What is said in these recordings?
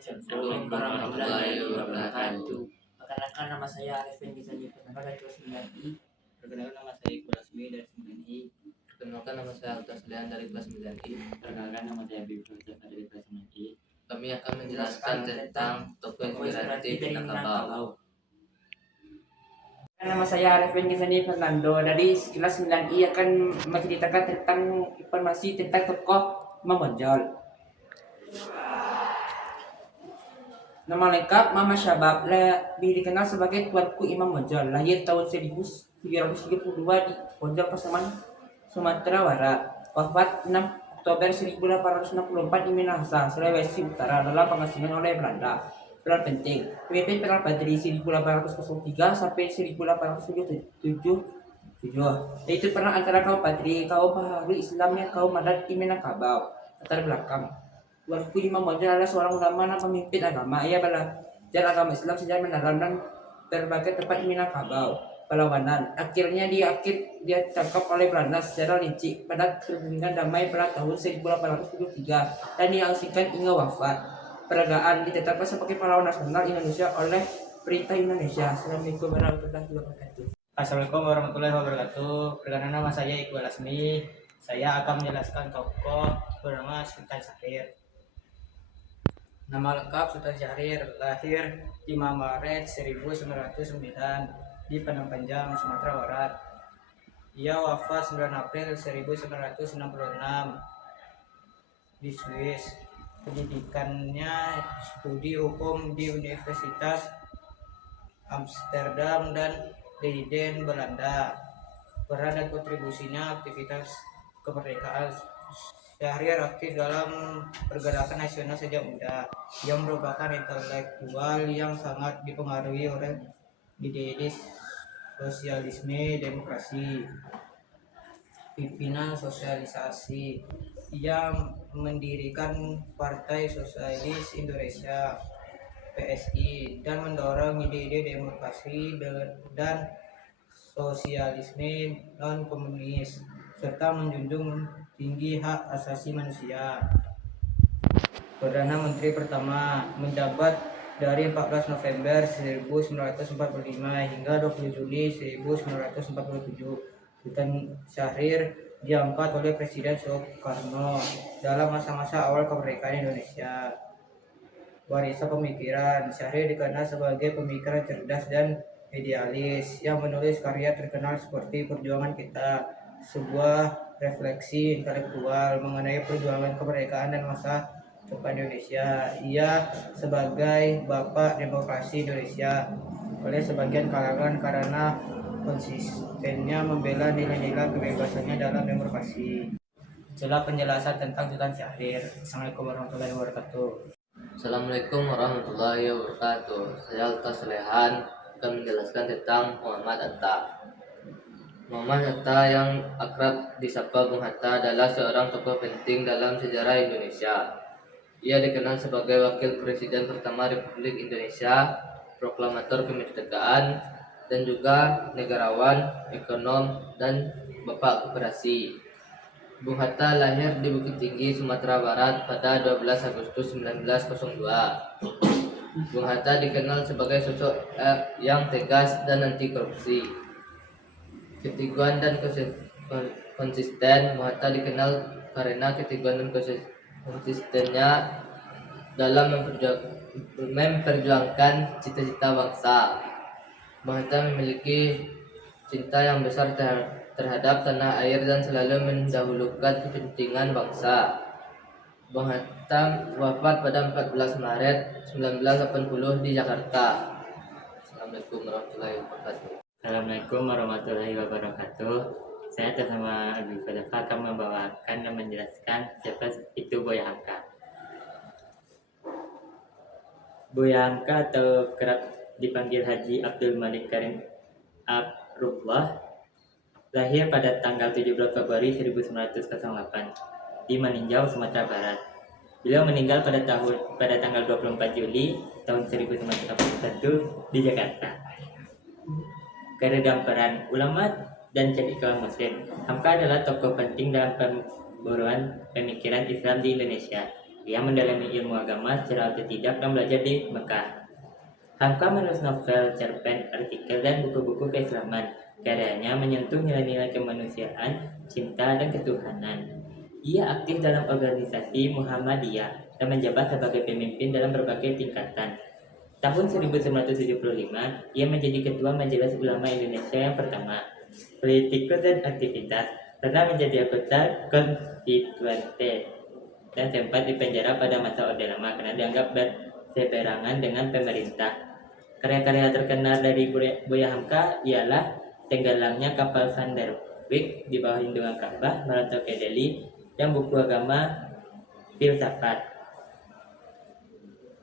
Assalamualaikum warahmatullahi wabarakatuh. Perkenalkan nama saya Arif bin Gizani Penanggal dari kelas 9I. Perkenalkan nama saya Iqbal Asmi dari 9I. Perkenalkan nama saya Alta Selian dari kelas 9I. Perkenalkan nama saya Habib Mustafa dari kelas 9I. Kami akan menjelaskan tentang tokoh inspiratif Minangkabau. Nama saya Arif bin Gizani Fernando dari kelas 9I akan menceritakan tentang informasi tentang tokoh Imam Bonjol. Nama lengkap Mama Syabab, lebih dikenal sebagai Tuanku Imam Bonjol. Lahir tahun 1732 di Bonjol Pasaman, Sumatera Barat. Wafat 6 Oktober 1864 di Minahasa, Sulawesi Utara dalam pengasingan oleh Belanda. Peran penting, pemimpin Perang Badri 1803 sampai 1877, yaitu perang antara kaum Badri, kaum Baharu Islam yang kaum Madat di Minangkabau. Latar belakang, Tuanku Imam Bonjol adalah seorang ulama dan pemimpin agama. Ia belajar agama Islam secara mendalam dan berbagai tempat di Minangkabau. Perlawanan, akhirnya dia ditangkap oleh Belanda secara licik pada perundingan damai pada tahun 1873 dan diaksikan hingga wafat. Peragaan ditetapkan sebagai pahlawan nasional Indonesia oleh Perintah Indonesia. Assalamualaikum warahmatullahi wabarakatuh. Assalamualaikum warahmatullahi wabarakatuh. Perkenalkan nama saya Iqbal Asmi. Saya akan menjelaskan tokoh bernama Sultan Syahrir. Nama lengkap Sultan Syahrir, lahir 5 Maret 1909 di Padang Panjang, Sumatera Barat. Ia wafat 9 April 1966 di Swiss. Pendidikannya studi hukum di Universitas Amsterdam dan Leiden, Belanda. Peran dan kontribusinya aktivitas kemerdekaan. Syahrir aktif dalam pergerakan nasional sejak muda. Ia merupakan intelektual yang sangat dipengaruhi oleh ide-ide sosialisme demokrasi, pimpinan sosialisasi. Ia mendirikan Partai Sosialis Indonesia (PSI) dan mendorong ide-ide demokrasi dan sosialisme non-komunis serta menjunjung tinggi hak asasi manusia. Perdana Menteri pertama, menjabat dari 14 November 1945 hingga 20 Juli 1947. Sultan Syahrir diangkat oleh Presiden Soekarno dalam masa-masa awal kemerdekaan Indonesia. Warisan pemikiran, Syahrir dikenal sebagai pemikiran cerdas dan idealis yang menulis karya terkenal seperti Perjuangan Kita, sebuah refleksi intelektual mengenai perjuangan kemerdekaan dan masa depan Indonesia. Ia sebagai Bapak Demokrasi Indonesia oleh sebagian kalangan karena konsistennya membela nilai-nilai kebebasannya dalam demokrasi. Itulah penjelasan tentang Sultan Syahrir. Assalamualaikum warahmatullahi wabarakatuh. Assalamualaikum warahmatullahi wabarakatuh. Saya Alta Selian akan menjelaskan tentang Muhammad Hatta. Muhammad Hatta yang akrab disapa Bung Hatta adalah seorang tokoh penting dalam sejarah Indonesia. Ia dikenal sebagai Wakil Presiden pertama Republik Indonesia, proklamator kemerdekaan, dan juga negarawan, ekonom, dan bapak koperasi. Bung Hatta lahir di Bukit Tinggi, Sumatera Barat pada 12 Agustus 1902. Bung Hatta dikenal sebagai sosok yang tegas dan anti korupsi. Keteguhan dan konsisten, Bung Hatta dikenal karena keteguhan dan konsistennya dalam memperjuangkan cita-cita bangsa. Bung Hatta memiliki cinta yang besar terhadap tanah air dan selalu mendahulukan kepentingan bangsa. Bung Hatta wafat pada 14 Maret 1980 di Jakarta. Assalamualaikum warahmatullahi wabarakatuh. Assalamualaikum warahmatullahi wabarakatuh. Saya atas nama Habib Mustafa akan membawakan dan menjelaskan siapa itu Buya Hamka. Buya Hamka atau kerap dipanggil Haji Abdul Malik Karim Abrullah lahir pada tanggal 17 Februari 1908 di Maninjau, Sumatera Barat. Beliau meninggal pada tanggal 24 Juli tahun 1981 di Jakarta. Karena dalam peran ulama dan jadi kaum muslim, Hamka adalah tokoh penting dalam pemburuan pemikiran Islam di Indonesia. Ia mendalami ilmu agama secara otodidak dan belajar di Mekah. Hamka menulis novel, cerpen, artikel, dan buku-buku keislaman. Karyanya menyentuh nilai-nilai kemanusiaan, cinta, dan ketuhanan. Ia aktif dalam organisasi Muhammadiyah dan menjabat sebagai pemimpin dalam berbagai tingkatan. Tahun 1975, ia menjadi Ketua Majelis Ulama Indonesia yang pertama. Politikus dan aktivitas, pernah menjadi anggota konstituante dan sempat dipenjara pada masa Orde Lama karena dianggap berseberangan dengan pemerintah. Karya-karya terkenal dari Buya Hamka ialah tenggelamnya kapal Van der Wijk di bawah lindungan Ka'bah, merantau ke Delhi, dan buku agama filsafat.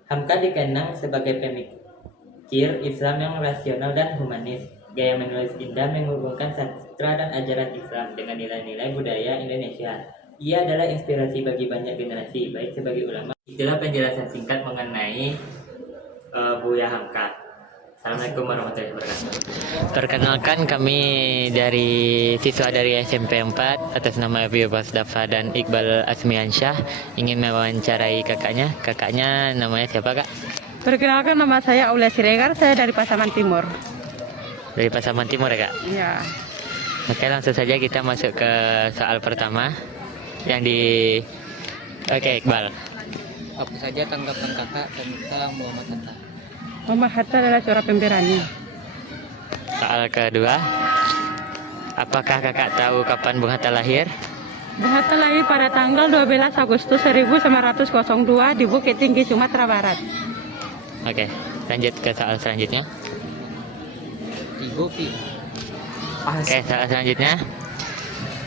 Hamka dikenang sebagai pemikir Islam yang rasional dan humanis. Gaya menulis indah menghubungkan sastra dan ajaran Islam dengan nilai-nilai budaya Indonesia. Ia adalah inspirasi bagi banyak generasi, baik sebagai ulama. Itulah penjelasan singkat mengenai Buya Hamka. Assalamualaikum warahmatullahi wabarakatuh. Perkenalkan, kami dari siswa dari SMP 4 atas nama Fio Basdafa dan Iqbal Asmiansyah ingin mewawancarai kakaknya. Kakaknya namanya siapa, Kak? Perkenalkan, nama saya Aulia Siregar, saya dari Pasaman Timur. Dari Pasaman Timur ya, Kak? Iya. Oke, langsung saja kita masuk ke soal pertama yang Oke, Iqbal. Apa saja tanggapan kakak tentang Muhammad Hatta? Muhammad Hatta adalah seorang pemberani. Soal kedua, apakah kakak tahu kapan Bung Hatta lahir? Bung Hatta lahir pada tanggal 12 Agustus 1902 di Bukit Tinggi, Sumatera Barat. Oke, lanjut ke soal selanjutnya. Oke, soal selanjutnya.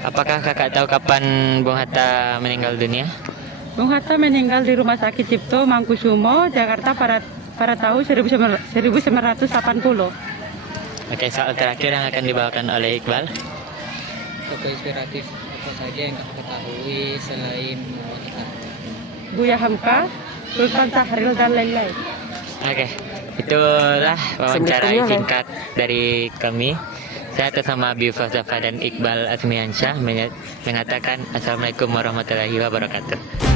Apakah kakak tahu kapan Bung Hatta meninggal dunia? Bung Hatta meninggal di Rumah Sakit Cipto, Mangkusumo, Jakarta pada tahun 1980. Oke, soal terakhir yang akan dibawakan oleh Iqbal. Tokoh inspiratif apa saja yang kakak ketahui selain Muhammad Hatta? Buya Hamka, Sultan Syahrir, dan lain-lain. Oke, itulah wawancara singkat dari kami. Saya atas nama Abi Fazafa dan Iqbal Asmiansyah mengatakan Assalamualaikum warahmatullahi wabarakatuh.